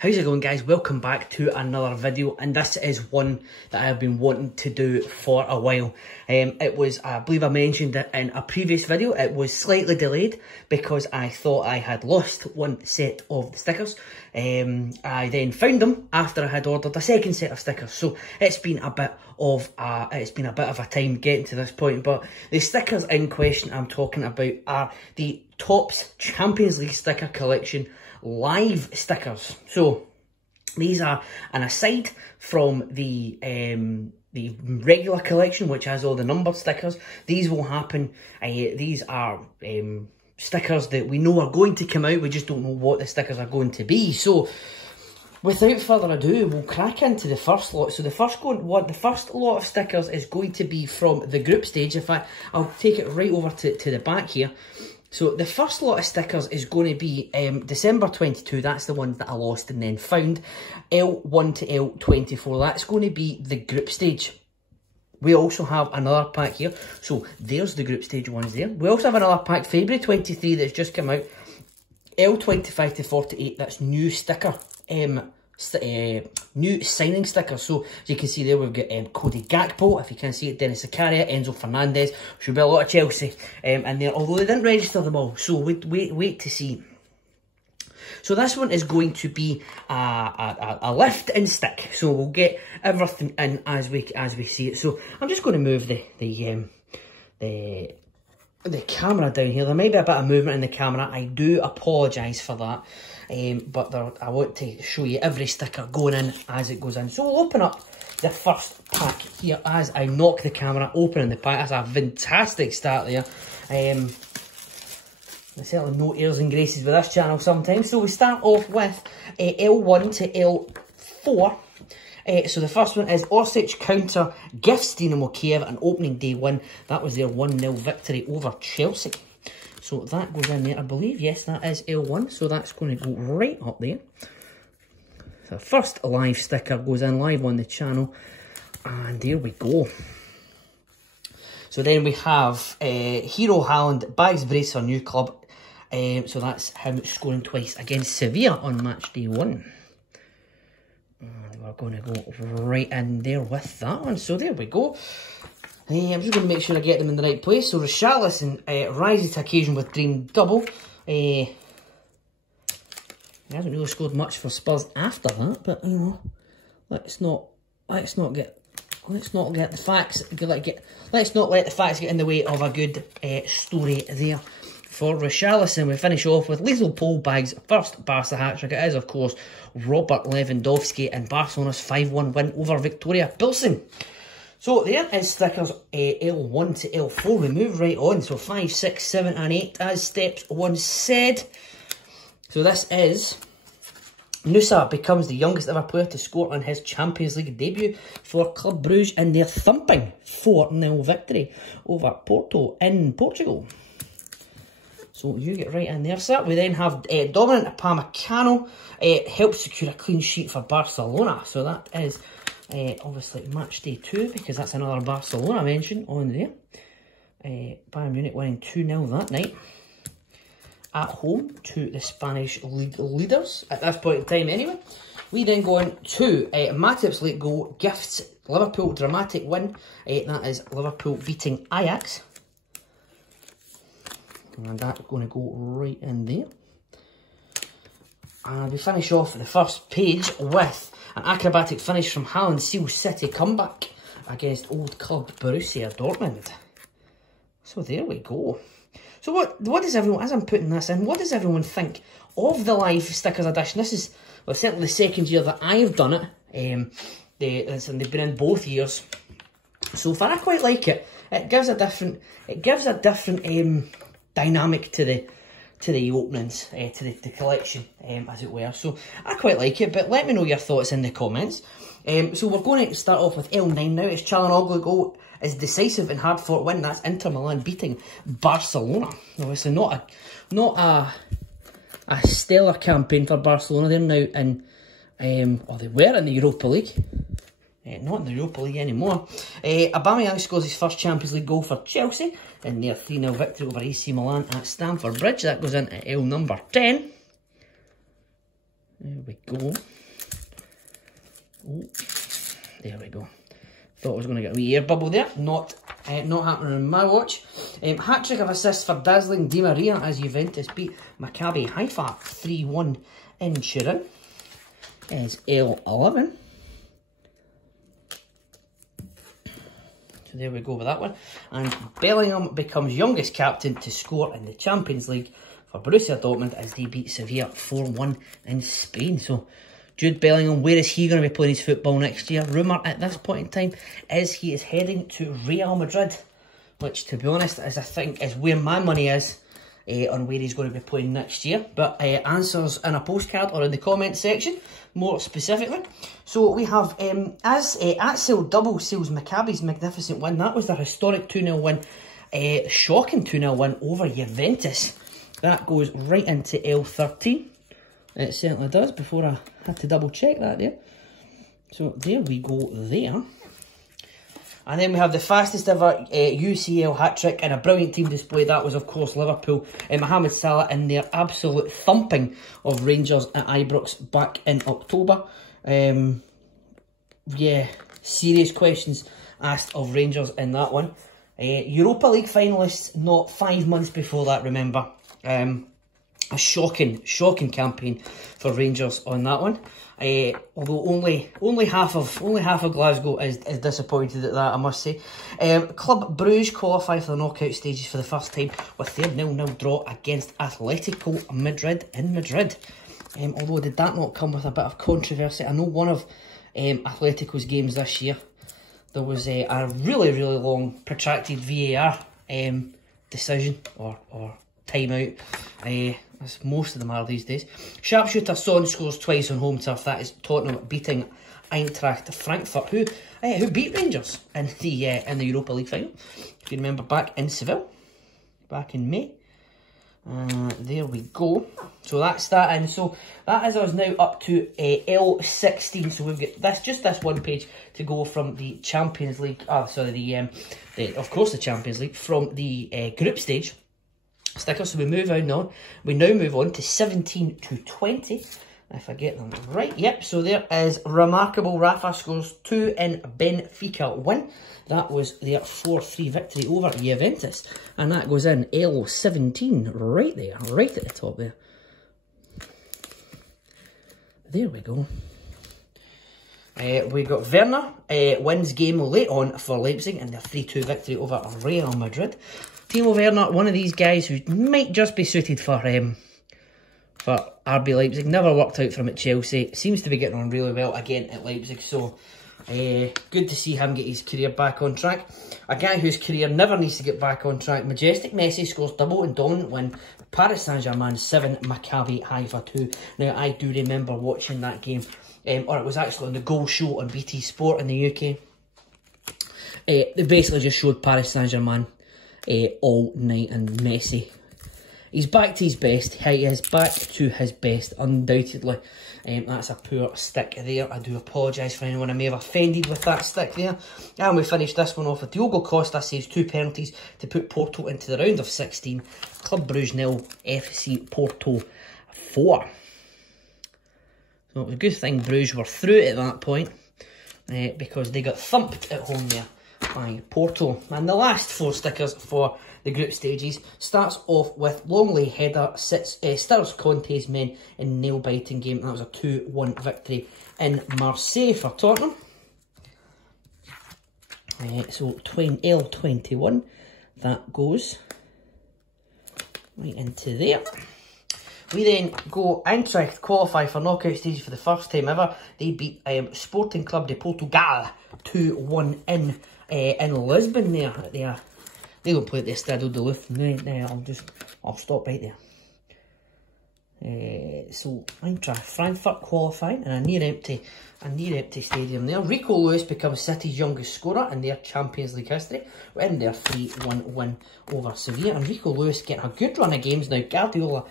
How's it going, guys? Welcome back to another video, and this is one that I've been wanting to do for a while. It was, I believe I mentioned it in a previous video, it was slightly delayed because I thought I had lost one set of the stickers. I then found them after I had ordered a second set of stickers, so it's been a bit of a time getting to this point. But the stickers in question I'm talking about are the Topps Champions League sticker collection live stickers. So these are an aside from the regular collection, which has all the numbered stickers. These will happen. These are stickers that we know are going to come out. We just don't know what the stickers are going to be. So without further ado, we'll crack into the first lot. So the first lot of stickers is going to be from the group stage. In fact, I'll take it right over to the back here. So the first lot of stickers is going to be December 22, that's the ones that I lost and then found. L1 to L24, that's going to be the group stage. We also have another pack here, so there's the group stage ones there. We also have another pack, February 23, that's just come out. L25 to 48, that's new sticker, new signing stickers. So as you can see there, we've got Cody Gakpo, if you can see it, Dennis Zakaria, Enzo Fernandez, should be a lot of Chelsea in there, although they didn't register them all, so wait to see. So this one is going to be a lift and stick, so we'll get everything in as we see it. So I'm just going to move the camera down here. There may be a bit of movement in the camera, I do apologise for that. But I want to show you every sticker going in as it goes in. So we'll open up the first pack here as I knock the camera open the pack. That's a fantastic start there. There's certainly no airs and graces with this channel sometimes. So we start off with L1 to L4. So the first one is Orsic counter gifts Dynamo Kiev on opening day 1. That was their 1-0 victory over Chelsea. So that goes in there, I believe. Yes, that is L1. So that's going to go right up there. So the first live sticker goes in live on the channel. And there we go. So then we have Hero Haaland, bags brace for new club. So that's him scoring twice against Sevilla on match day 1. And we're going to go right in there with that one. So there we go. I'm just going to make sure I get them in the right place. So Richarlison rises to occasion with dream double. He hasn't really scored much for Spurs after that, but you know, let's not let the facts get in the way of a good story there for Richarlison. We finish off with Lethal Pole Bag's first Barca hat-trick. It is, of course, Robert Lewandowski and Barcelona's 5-1 win over Victoria Pilsen. So there is stickers L1 to L4. We move right on. So 5, 6, 7 and 8 as steps 1 said. So this is Nusa becomes the youngest ever player to score on his Champions League debut for Club Brugge in their thumping 4-0 victory over Porto in Portugal. So you get right in there, sir. We then have Dominic Upamecano helps secure a clean sheet for Barcelona. So that is obviously match day 2, because that's another Barcelona mention on there. Bayern Munich winning 2-0 that night at home to the Spanish leaders at this point in time anyway. We then go on to Matip's late goal gifts Liverpool dramatic win. That is Liverpool beating Ajax. And that's going to go right in there. And we finish off the first page with an acrobatic finish from Haaland seals City comeback against old club Borussia Dortmund. So there we go. So what does everyone, as I'm putting this in, what does everyone think of the live stickers edition? This is, well, certainly the second year that I've done it. And they've been in both years. So far, I quite like it. It gives a different dynamic to the openings, to the collection, as it were. So I quite like it, but let me know your thoughts in the comments. So we're going to start off with L9 now. It's Çalhanoğlu goal is decisive and hard-fought win. That's Inter Milan beating Barcelona. Obviously not a stellar campaign for Barcelona. They're now in, or they were in the Europa League. Not in the Europa League anymore. Aubameyang scores his first Champions League goal for Chelsea in their 3-0 victory over AC Milan at Stamford Bridge. That goes into L number 10. There we go. Oh, there we go. Thought I was going to get a wee air bubble there. Not happening on my watch. Hat-trick of assists for dazzling Di Maria as Juventus beat Maccabi Haifa 3-1 in Turin. Is L11. So there we go with that one. And Bellingham becomes youngest captain to score in the Champions League for Borussia Dortmund as they beat Sevilla 4-1 in Spain. So Jude Bellingham, where is he going to be playing his football next year? Rumour at this point in time is he is heading to Real Madrid, which, to be honest, is I think is where my money is on where he's going to be playing next year. But answers in a postcard or in the comment section, more specifically. So we have, as Axel double seals Maccabi's magnificent win. That was their historic 2-0 win, shocking 2-0 win over Juventus. That goes right into L13. It certainly does, before I had to double check that there. So there we go there. And then we have the fastest ever UCL hat-trick and a brilliant team display. That was, of course, Liverpool. Mohamed Salah in their absolute thumping of Rangers at Ibrox back in October. Yeah, serious questions asked of Rangers in that one. Europa League finalists not 5 months before that, remember. A shocking campaign for Rangers on that one. Although only half of Glasgow is disappointed at that, I must say. Club Bruges qualify for the knockout stages for the first time with their 0-0 draw against Atletico Madrid in Madrid. Although did that not come with a bit of controversy? I know one of Atletico's games this year, there was a really long protracted VAR decision or timeout. As most of them are these days. Sharpshooter Son scores twice on home turf. That is Tottenham beating Eintracht Frankfurt, who beat Rangers in the Europa League final. If you remember, back in Seville, back in May. There we go. So that's that, and so that is us now up to L16. So we've got this one page to go from the Champions League. Of course the Champions League from the group stage stickers. So we now move on to 17 to 20, if I get them right. Yep, so there is remarkable. Rafa scores 2 in Benfica win. That was their 4-3 victory over Juventus, and that goes in L17 right there, right at the top there. There we go. We got Werner wins game late on for Leipzig in their 3-2 victory over Real Madrid. Timo Werner, one of these guys who might just be suited for RB Leipzig. Never worked out for him at Chelsea. Seems to be getting on really well again at Leipzig. So, good to see him get his career back on track. A guy whose career never needs to get back on track. Majestic Messi scores double and dominant win. Paris Saint-Germain 7, Maccabi Haifa 2. Now, I do remember watching that game. Or it was actually on the Goal Show on BT Sport in the UK. They basically just showed Paris Saint-Germain all night, and Messi, he's back to his best. He is back to his best, undoubtedly. That's a poor stick there. I do apologise for anyone I may have offended with that stick there. And we finished this one off with Diogo Costa saves 2 penalties to put Porto into the round of 16. Club Bruges 0, FC Porto 4. So it was a good thing Bruges were through at that point, because they got thumped at home there by Porto. And the last 4 stickers for the group stages starts off with Longley header stirs Conte's men in nail-biting game. That was a 2-1 victory in Marseille for Tottenham. So L21, that goes right into there. We then go Eintracht qualify for knockout stages for the first time ever. They beat Sporting Club de Portugal 2-1 in Lisbon there. They don't play at the Estádio da Luz. I'll stop right there. So Eintracht Frankfurt qualifying in a near empty stadium there. Rico Lewis becomes City's youngest scorer in their Champions League history in their 3-1 win over Sevilla. And Rico Lewis getting a good run of games now. Guardiola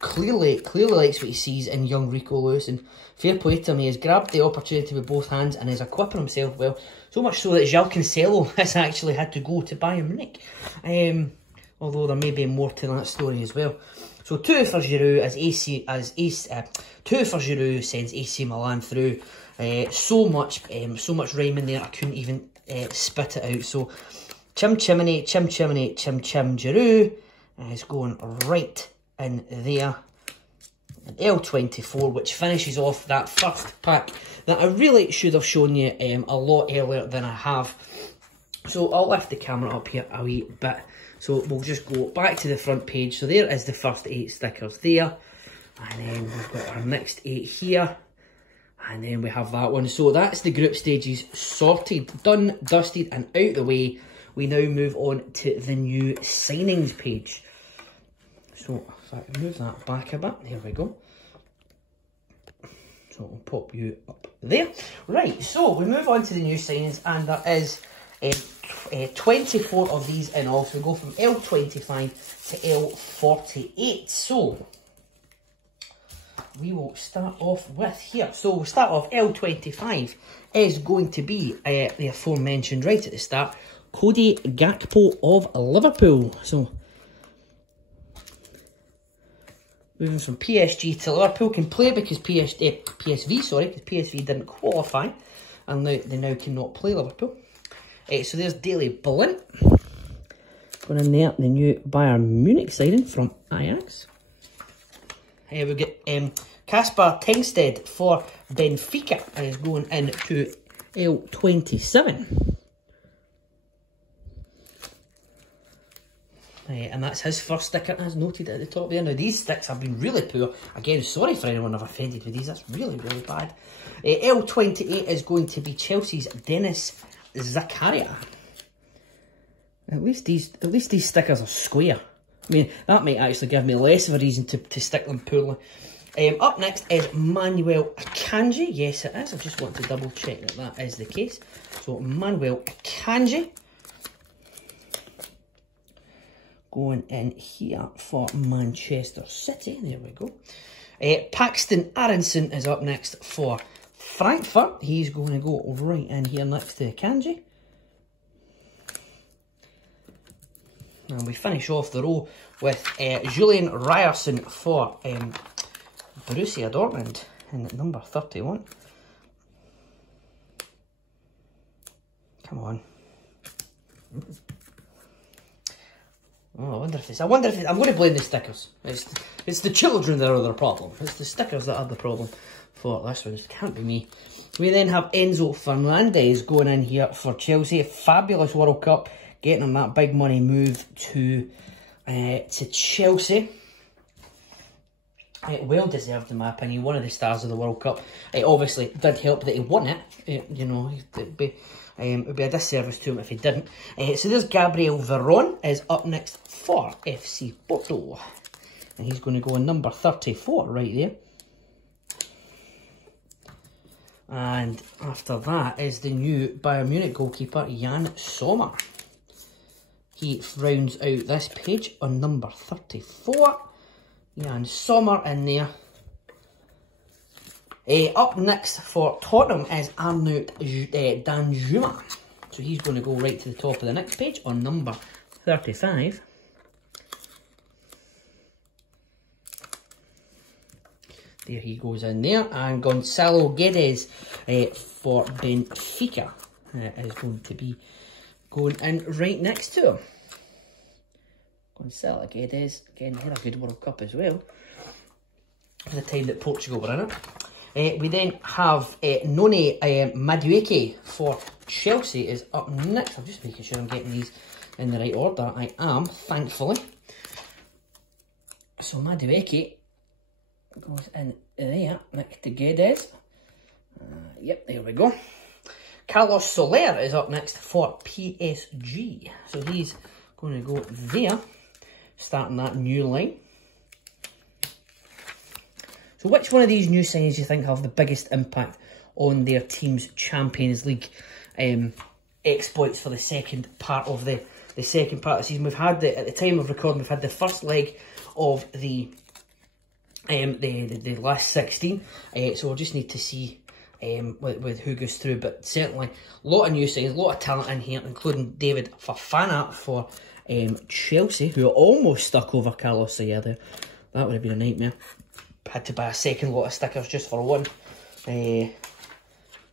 clearly likes what he sees in young Rico Lewis, and fair play to him. He has grabbed the opportunity with both hands and is equipping himself well. So much so that João Cancelo has actually had to go to Bayern Munich. Although there may be more to that story as well. So 2 for Giroud sends AC Milan through. So much rhyming there, I couldn't even spit it out. So Chim Chimney, Giroud is going right in there. And L24, which finishes off that first pack that I really should have shown you a lot earlier than I have. So I'll lift the camera up here a wee bit. So we'll just go back to the front page. So there is the first 8 stickers there. And then we've got our next 8 here. And then we have that one. So that's the group stages sorted, done, dusted, and out the way. We now move on to the new signings page. So if I can move that back a bit, there we go. So I'll pop you up there. Right, so we move on to the new signings, and there is 24 of these in all. So we go from L25 to L48. So we will start off with here. So we'll start off, L25 is going to be the aforementioned right at the start, Cody Gakpo of Liverpool. So moving from PSG to Liverpool, can play because PSV didn't qualify, and they now cannot play Liverpool. So there's Daley Blind going in there, the new Bayern Munich signing from Ajax. We get Kasper Tengsted for Benfica is going into L27. And that's his first sticker, as noted at the top there. Now, these sticks have been really poor. Again, sorry for anyone I've offended with these. That's really, really bad. L28 is going to be Chelsea's Dennis Zakaria. At least these stickers are square. I mean, that might actually give me less of a reason to stick them poorly. Up next is Manuel Akanji. Yes, it is. I just want to double check that is the case. So, Manuel Akanji going in here for Manchester City. There we go. Paxton Aronson is up next for Frankfurt. He's going to go right in here next to Akanji. And we finish off the row with Julian Ryerson for Borussia Dortmund in number 31. Come on. Oh, I wonder if I'm going to blame the stickers. It's the children that are the problem. It's the stickers that are the problem for this one. It can't be me. We then have Enzo Fernandez going in here for Chelsea. Fabulous World Cup, getting him that big money move to Chelsea. Well deserved in my opinion. One of the stars of the World Cup. It obviously did help that he won it. You know, it would be a disservice to him if he didn't. So there's Gabriel Veron is up next for FC Porto. And he's going to go in number 34 right there. And after that is the new Bayern Munich goalkeeper, Jan Sommer. He rounds out this page on number 34. Jan Sommer in there. Up next for Tottenham is Arnaut Danjuma. So he's going to go right to the top of the next page on number 35. There he goes in there. And Gonzalo Guedes for Benfica is going to be going in right next to him. Gonzalo Guedes, again, had a good World Cup as well, for the time that Portugal were in it. We then have Noni Madueke for Chelsea is up next. I'm just making sure I'm getting these in the right order. I am, thankfully. So Madueke goes in there next to Guedes. Yep, there we go. Carlos Soler is up next for PSG. So he's going to go there, starting that new line. So which one of these new signings do you think have the biggest impact on their team's Champions League exploits for the second part of the season? We've had at the time of recording, we've had the first leg of the last 16. So we'll just need to see with who goes through. But certainly a lot of new signings, a lot of talent in here, including David Fofana for Chelsea, who almost stuck over Carlos Soler there. That would have been a nightmare. Had to buy a second lot of stickers just for one.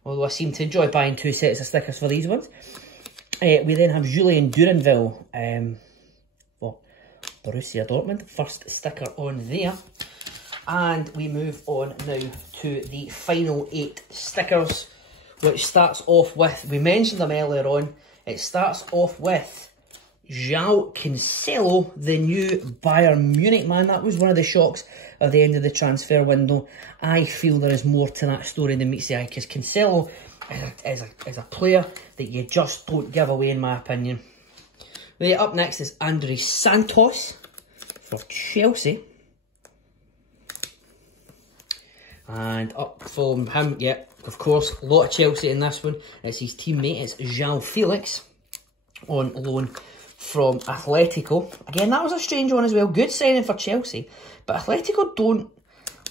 Although I seem to enjoy buying 2 sets of stickers for these ones. We then have Julian Duranville for Borussia Dortmund. First sticker on there. And we move on now to the final 8 stickers, which starts off with, we mentioned them earlier on, it starts off with João Cancelo, the new Bayern Munich man. That was one of the shocks at the end of the transfer window. I feel there is more to that story than meets the eye, because Cancelo is a player that you just don't give away, in my opinion. Up next is Andrés Santos for Chelsea. And up from him, yeah, of course, a lot of Chelsea in this one. It's his teammate, it's João Felix, on loan from Atletico. Again, that was a strange one as well. Good signing for Chelsea. But Atletico don't,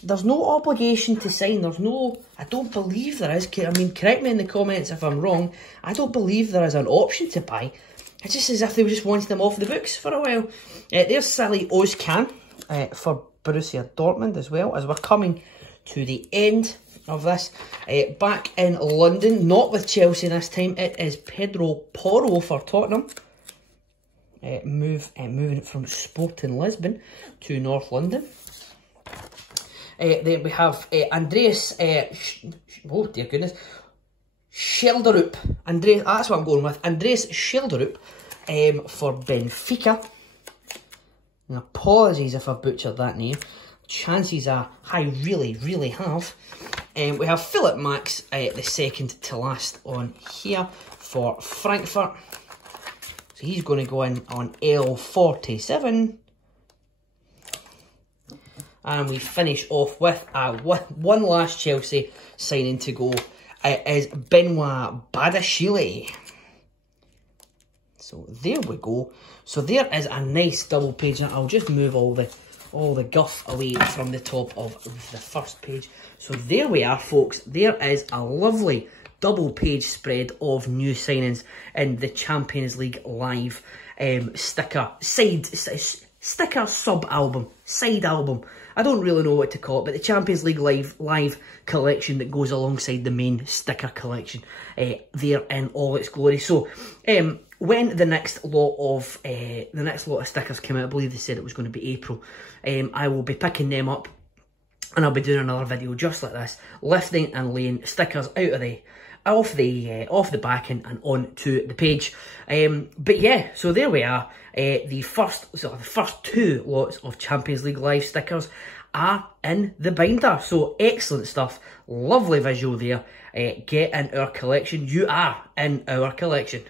there's no obligation to sign. There's no, I don't believe there is. I mean, correct me in the comments if I'm wrong. I don't believe there is an option to buy. It's just as if they were just wanting them off the books for a while. There's Sally Ozcan for Borussia Dortmund as well, as we're coming to the end of this. Back in London, not with Chelsea this time, it is Pedro Porro for Tottenham. Moving from Sporting Lisbon to North London. Then we have Andreas, oh dear goodness, Schelderup. That's what I'm going with. Andreas Schelderup for Benfica. And apologies if I butchered that name. Chances are I really have. We have Philip Max, the second to last on here for Frankfurt. So he's going to go in on L47. And we finish off with one last Chelsea signing to go. It is Benoit Badiashile. So there we go. So there is a nice double page. I'll just move all the guff away from the top of the first page. So there we are, folks. There is a lovely double page spread of new signings in the Champions League Live sticker sub album, side album. I don't really know what to call it, but the Champions League Live collection that goes alongside the main sticker collection there in all its glory. So when the next lot of stickers come out, I believe they said it was going to be April, I will be picking them up and I'll be doing another video just like this, lifting and laying stickers out of off the back and onto the page. But yeah, so there we are. The first 2 lots of Champions League Live stickers are in the binder. So excellent stuff. Lovely visual there. Get in our collection. You are in our collection.